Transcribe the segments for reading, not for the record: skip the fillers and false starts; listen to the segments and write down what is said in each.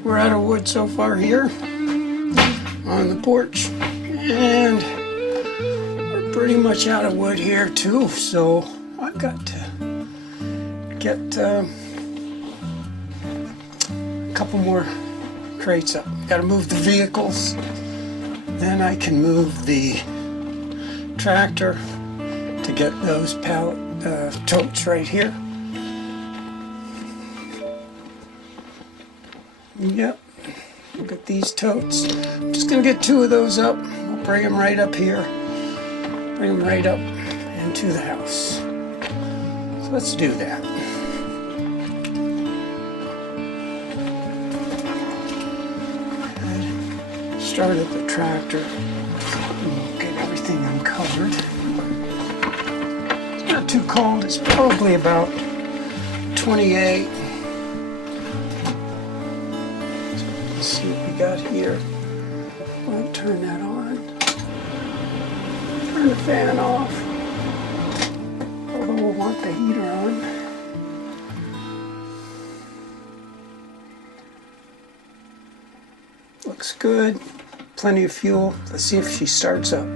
like we're out of wood so far here on the porch, and we're pretty much out of wood here too, so I've got to get a couple more crates up. Got to move the vehicles, then I can move the tractor to get those totes right here. Yep, look at these totes. I'm just going to get 2 of those up. I'll bring them right up here. Bring them right up into the house. So let's do that. Started the tractor. We'll get everything uncovered. It's not too cold. It's probably about 28. Let's see what we got here. I'll turn that on. Turn the fan off. Although we'll want the heater on. Looks good. Plenty of fuel. Let's see if she starts up.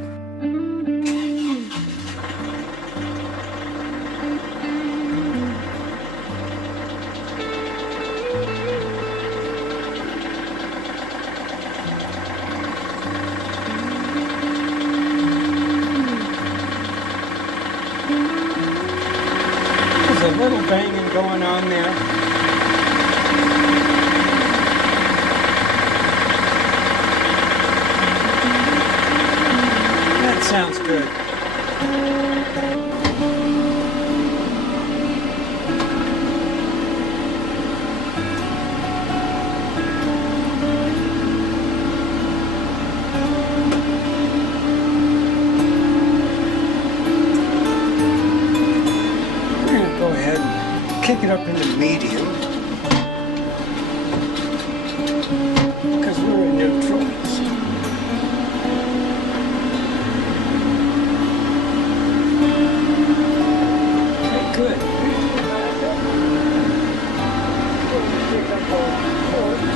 There's a little banging going on there. Sounds good. We're going to go ahead and kick it up into medium because we're in neutral. Good. Pick up our torps.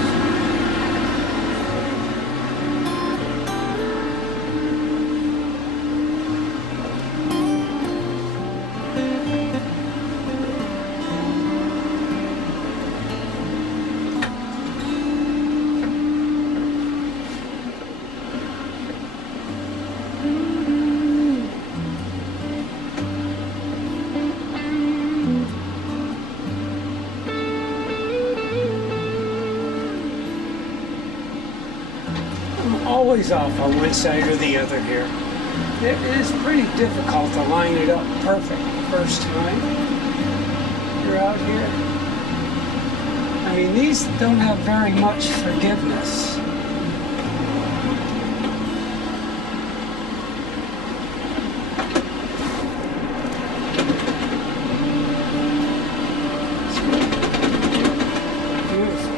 Always off on one side or the other here. It is pretty difficult to line it up perfect the first time you're out here. I mean, these don't have very much forgiveness.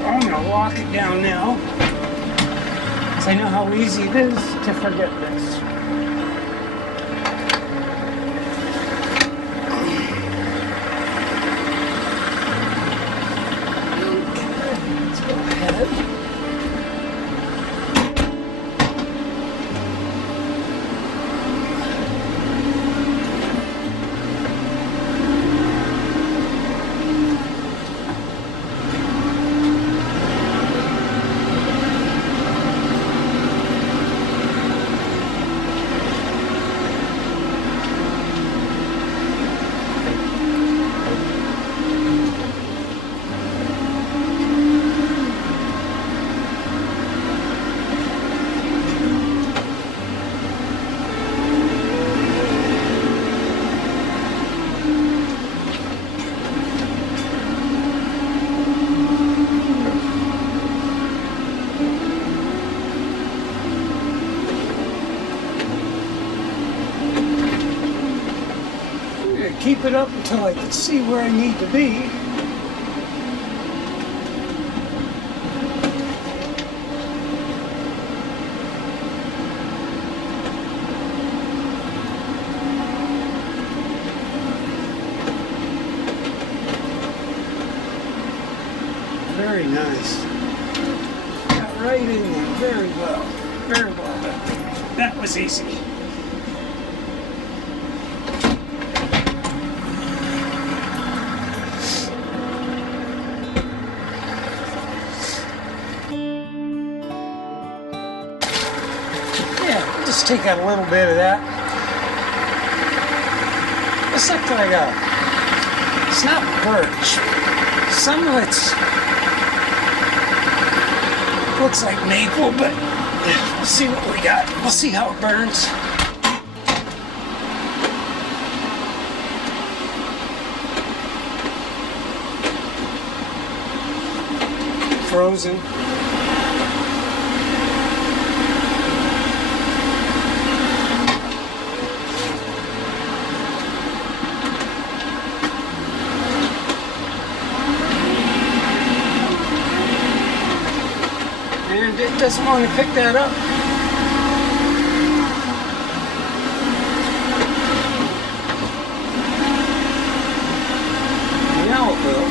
I'm going to walk it down now. I know how easy it is to forget this. Okay, let's go ahead. Keep it up until I can see where I need to be. Very nice. right in there. Very well. Very well done. That was easy. Yeah, just take out a little bit of that. What's that that I got? It's not birch. Some of it's looks like maple, but we'll see what we got. We'll see how it burns. Frozen. And it doesn't want to pick that up. Now it will.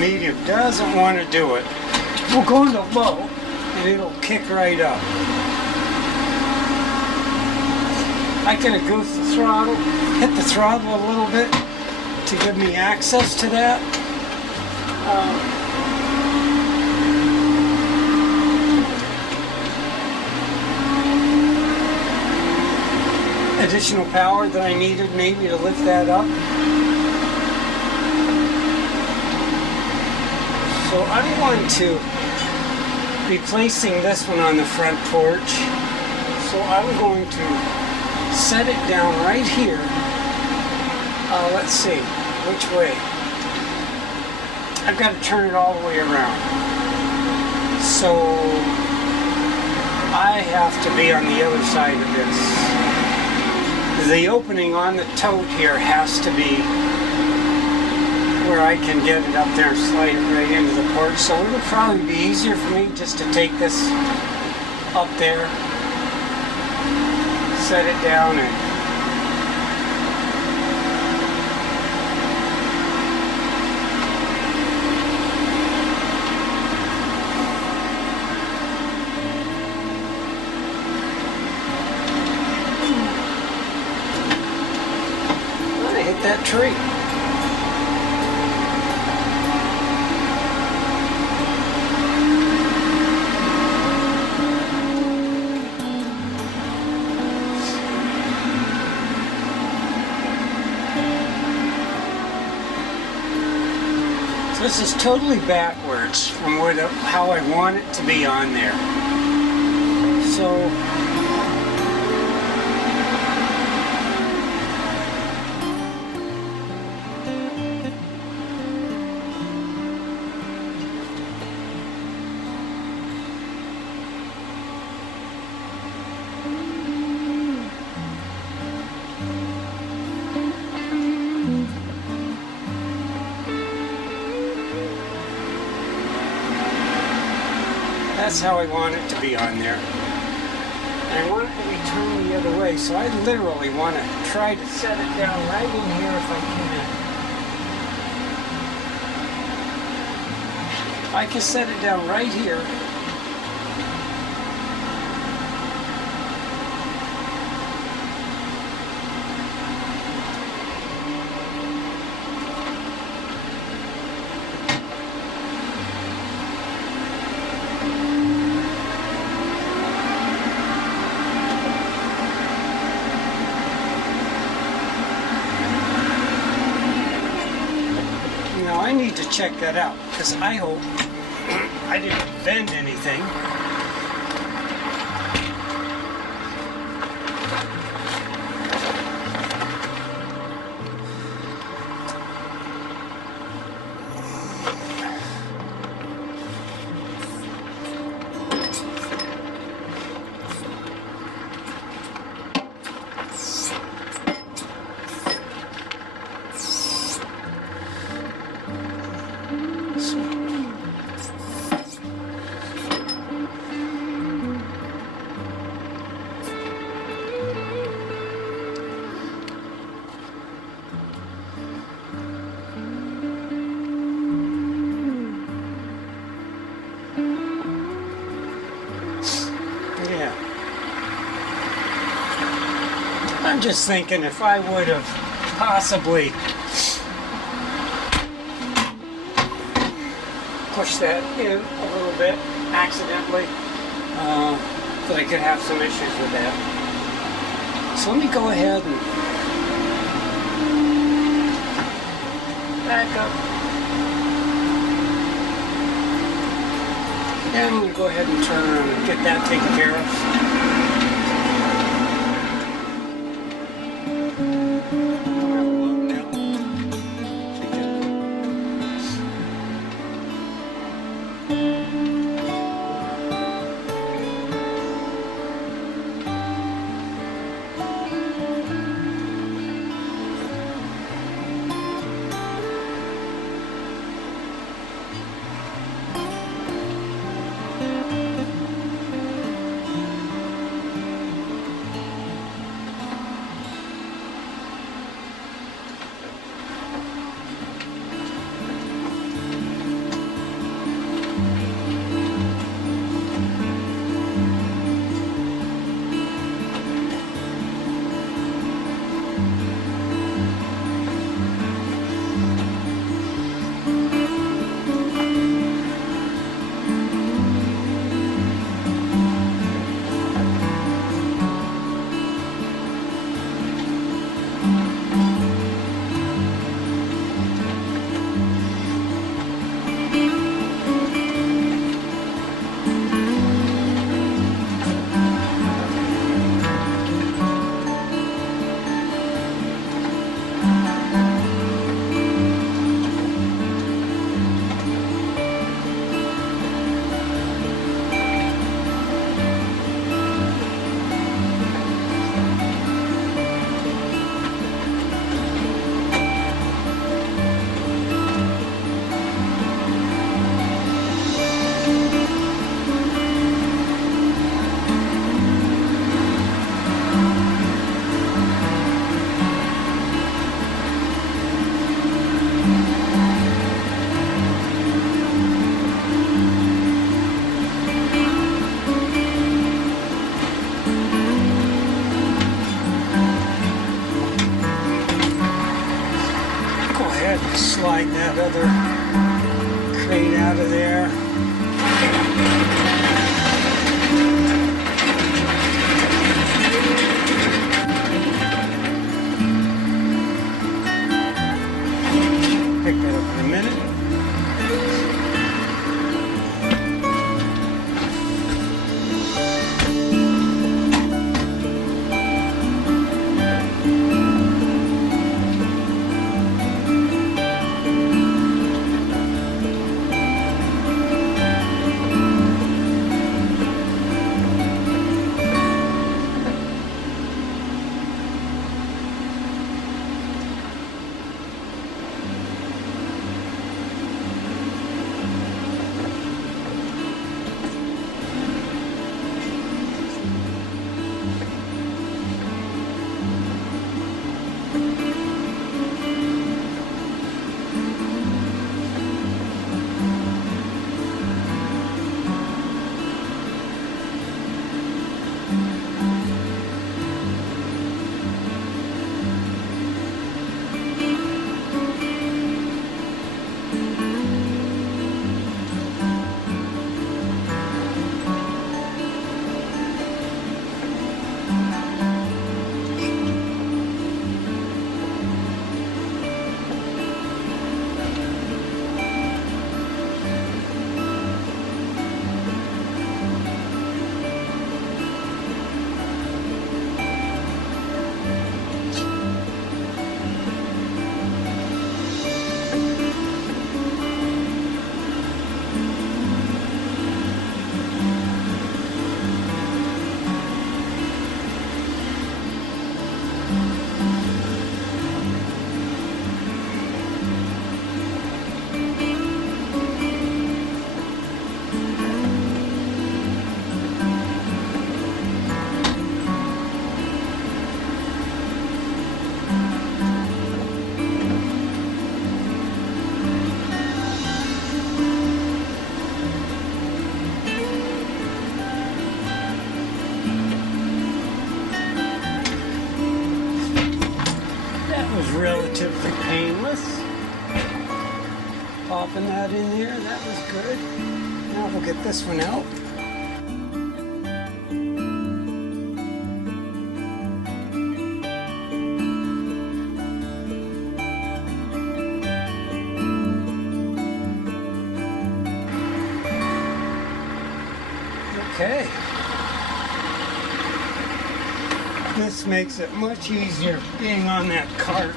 Medium doesn't want to do it. We'll go into low. And it'll kick right up. I can goose the throttle, hit the throttle a little bit to give me access to that. Additional power that I needed maybe to lift that up. So I'm going to be placing this one on the front porch. So I'm going to set it down right here. Let's see, which way? I've got to turn it all the way around. So I have to be on the other side of this. The opening on the tote here has to be where I can get it up there and slide it right into the porch. So it'll probably be easier for me just to take this up there, set it down, and I'm gonna hit that tree. This is totally backwards from how I want it to be on there. So that's how I want it to be on there. And I want it to be turned the other way, so I literally want to try to set it down right in here if I can. If I can set it down right here, I need to check that out because I hope I didn't bend anything. just thinking if I would have possibly pushed that in a little bit accidentally, that I could have some issues with that. So let me go ahead and back up. And I'm going to go ahead and turn around and get that taken care of. Slide that other crate out of there. Pick that up in a minute. popping that in there. That was good. Now we'll get this one out. Okay. This makes it much easier being on that cart,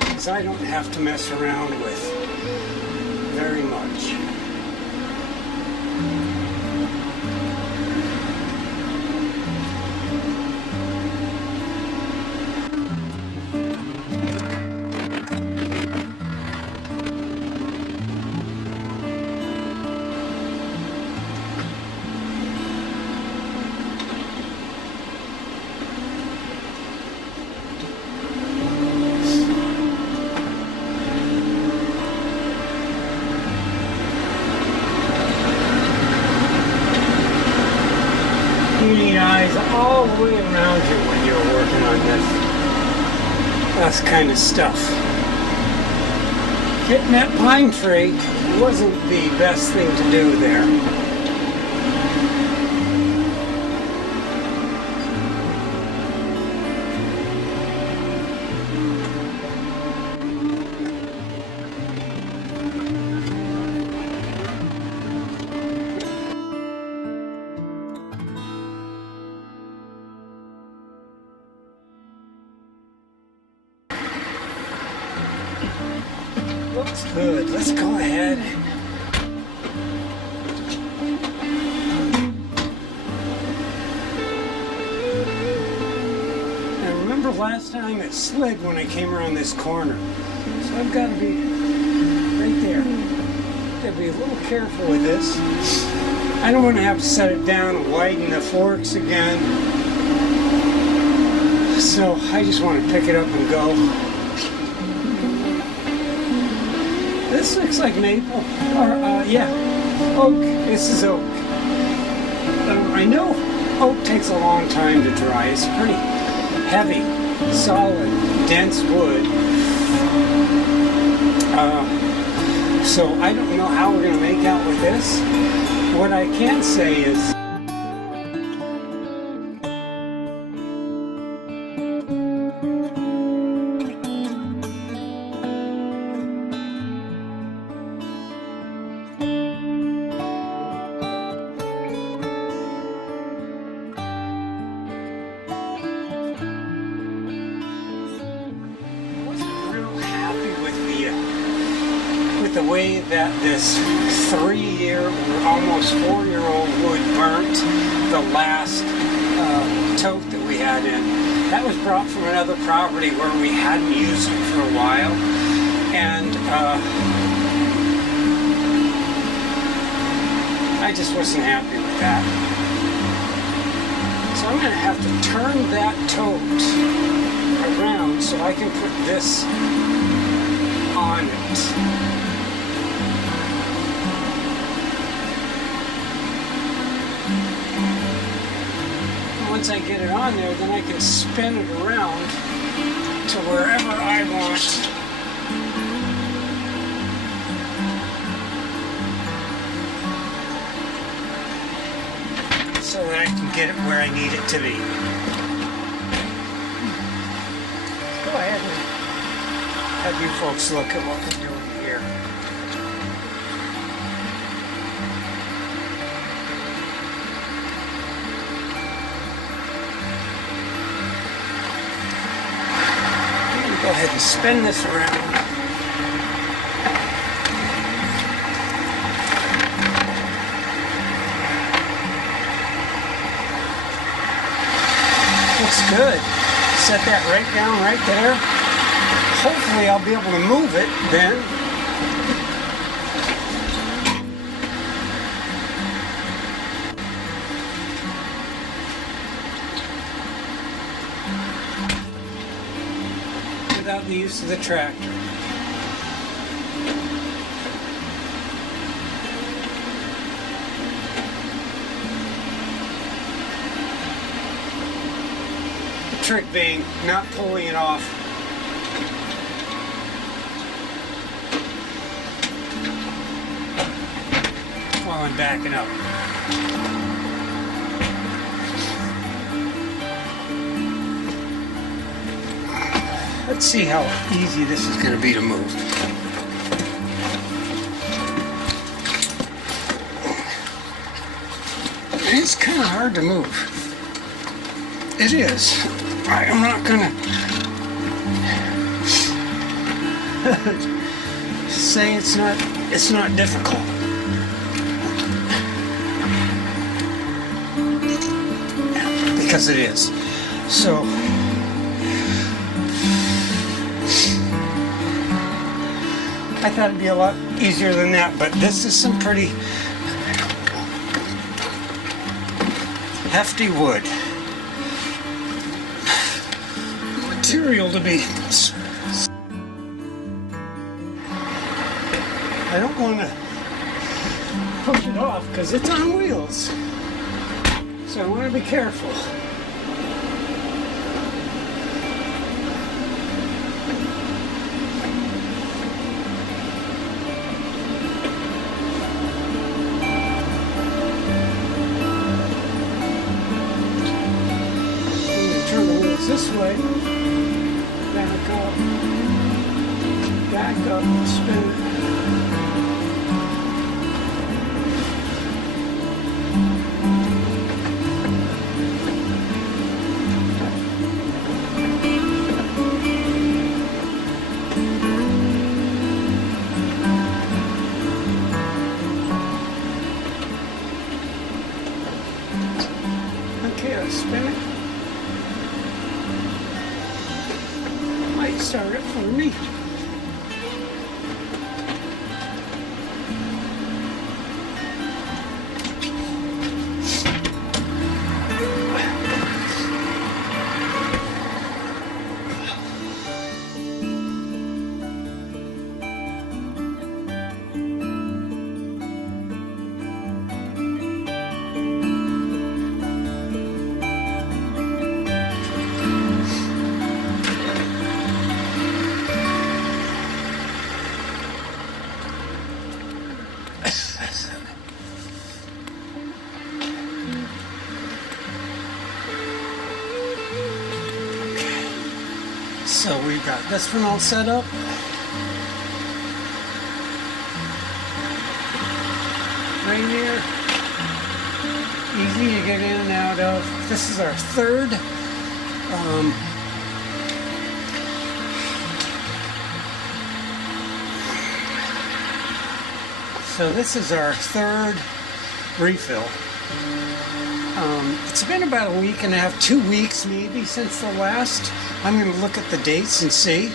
because I don't have to mess around with very much. You need eyes all the way around you when you're working on this kind of stuff. Getting that pine tree wasn't the best thing to do there. Looks good. Let's go ahead. Now remember last time it slid when I came around this corner. So I've got to be right there. Got to be a little careful with this. I don't want to have to set it down and widen the forks again. So I just want to pick it up and go. This looks like maple, or yeah, oak. This is oak. I know oak takes a long time to dry. It's pretty heavy, solid, dense wood. So I don't know how we're going to make out with this. What I can say is the way that this 3-year or almost 4-year-old wood burnt the last tote that we had in. That was brought from another property where we hadn't used it for a while, and I just wasn't happy with that. So I'm going to have to turn that tote around so I can put this on it. Once I get it on there, then I can spin it around to wherever I want. So that I can get it where I need it to be. Go ahead and have you folks look at what we're doing here. Go ahead and spin this around. Looks good. Set that right down right there. Hopefully I'll be able to move it then. Without the use of the tractor. The trick being not pulling it off on backing up. Let's see how easy this is going to be to move. It's kind of hard to move. It is. I'm not going to say it's not difficult. Because it is. So I thought it'd be a lot easier than that, but this is some pretty hefty wood. Material to be. I don't want to push it off because it's on wheels. So I want to be careful. This way, back up, spin it. Okay, let's spin it. Start it for me. So we've got this one all set up. Right here. Easy to get in and out of. This is our third. So this is our third refill. It's been about a week and a half, 2 weeks maybe since the last. I'm going to look at the dates and see.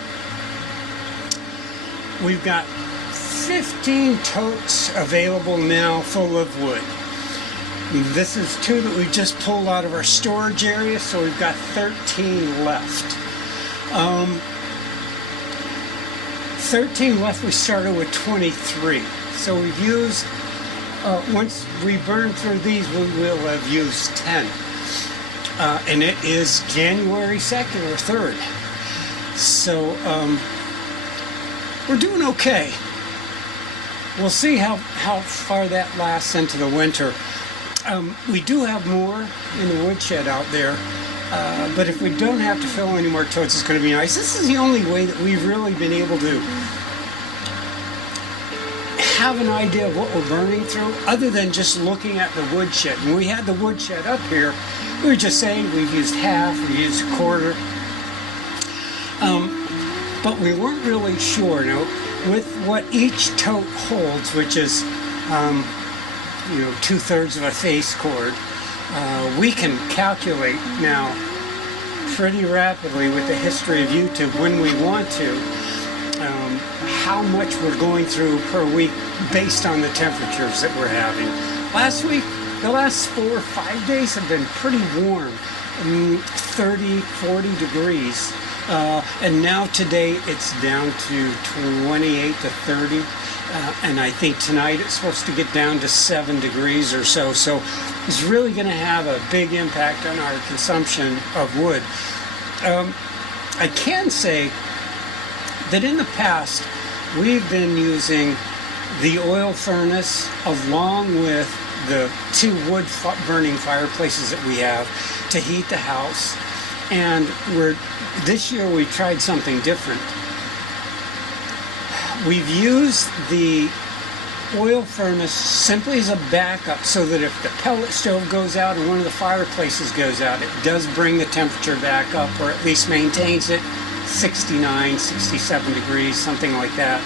We've got 15 totes available now full of wood. This is 2 that we just pulled out of our storage area, so we've got 13 left. 13 left, we started with 23. So we've used, once we burn through these, we will have used 10. And it is January 2nd or 3rd. So we're doing okay. We'll see how far that lasts into the winter. We do have more in the woodshed out there, but if we don't have to fill any more totes, it's going to be nice. This is the only way that we've really been able to have an idea of what we're burning through, other than just looking at the woodshed. When we had the woodshed up here, we were just saying we've used half, we used a quarter, but we weren't really sure. Now, with what each tote holds, which is 2/3 of a face cord, we can calculate now pretty rapidly with the history of YouTube, when we want to, how much we're going through per week based on the temperatures that we're having. Last week, the last 4 or 5 days have been pretty warm, 30, 40 degrees. And now today it's down to 28 to 30. And I think tonight it's supposed to get down to 7 degrees or so. So it's really going to have a big impact on our consumption of wood. I can say that in the past we've been using the oil furnace along with the 2 wood burning fireplaces that we have to heat the house. And this year we tried something different. We've used the oil furnace simply as a backup so that if the pellet stove goes out and one of the fireplaces goes out, it does bring the temperature back up, or at least maintains it 69, 67 degrees, something like that.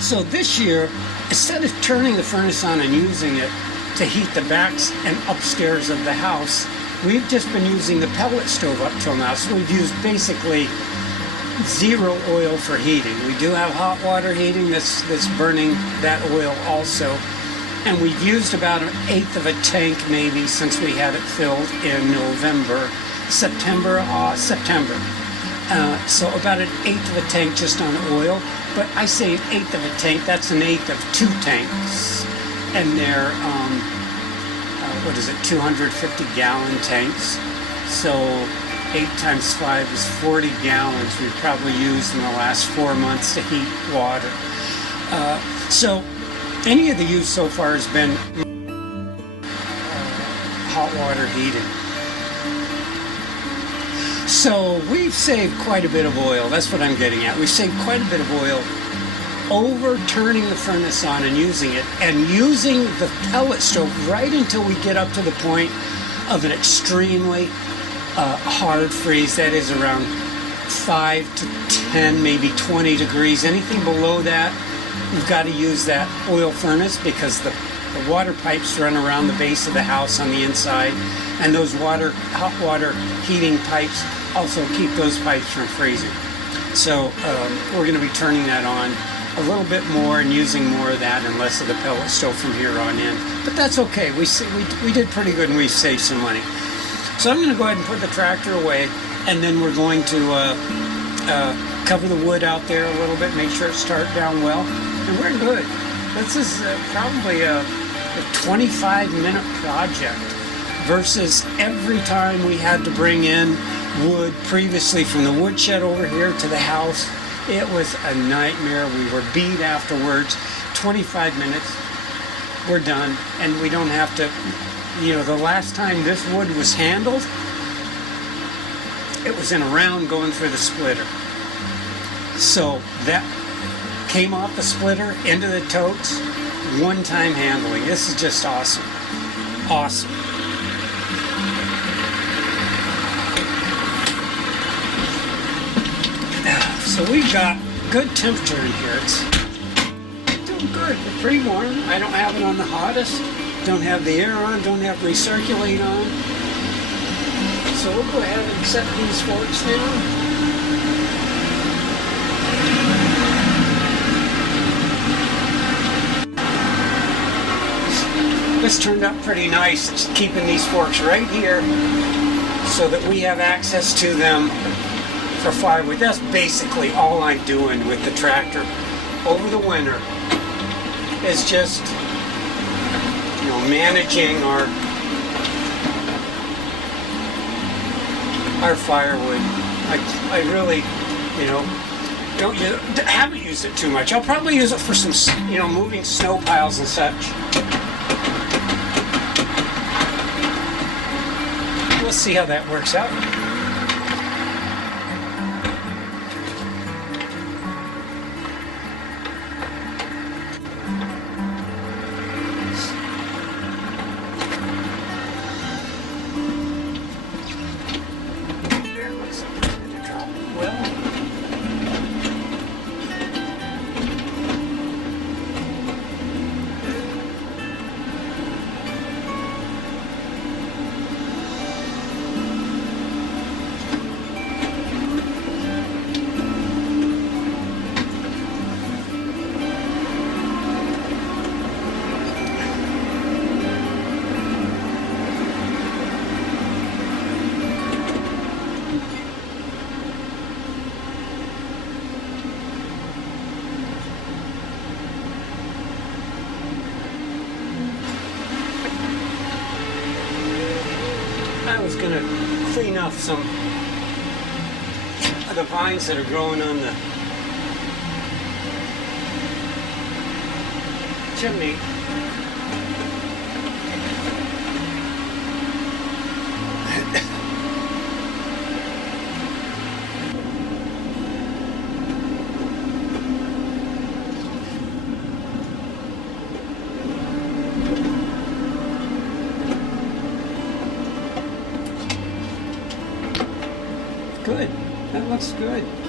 So this year, instead of turning the furnace on and using it to heat the backs and upstairs of the house, we've just been using the pellet stove up till now. So we've used basically 0 oil for heating. We do have hot water heating that's burning that oil also. And we've used about 1/8 of a tank maybe since we had it filled in September. So about 1/8 of a tank just on oil. But I say 1/8 of a tank, that's 1/8 of 2 tanks. And they're, 250 gallon tanks. So 8 times 5 is 40 gallons we've probably used in the last 4 months to heat water. So any of the use so far has been hot water heating. So we've saved quite a bit of oil. That's what I'm getting at. We've saved quite a bit of oil over turning the furnace on and using it, and using the pellet stove right until we get up to the point of an extremely hard freeze. That is around 5 to 10, maybe 20 degrees. Anything below that, we've got to use that oil furnace because the water pipes run around the base of the house on the inside, and those hot water heating pipes also keep those pipes from freezing. So we're going to be turning that on a little bit more and using more of that and less of the pellet stove from here on in. But that's okay. We did pretty good and we saved some money. So I'm going to go ahead and put the tractor away, and then we're going to cover the wood out there a little bit, make sure it starts down well, and we're good. This is probably a 25-minute project versus every time we had to bring in wood previously from the woodshed over here to the house. It was a nightmare. We were beat afterwards. 25 minutes, we're done, and we don't have to, the last time this wood was handled, it was in a round going through the splitter. So that came off the splitter into the totes, one-time handling. This is just awesome. Awesome. So we've got good temperature in here. It's doing good. We're pretty warm. I don't have it on the hottest. Don't have the air on. Don't have recirculate on. So we'll go ahead and set these forks down. This turned out pretty nice. It's keeping these forks right here so that we have access to them for firewood. That's basically all I'm doing with the tractor over the winter, is just managing our firewood. I really haven't used it too much. I'll probably use it for some moving snow piles and such. We'll see how that works out. I was going to clean off some of the vines that are growing on chimney. Good. That looks good.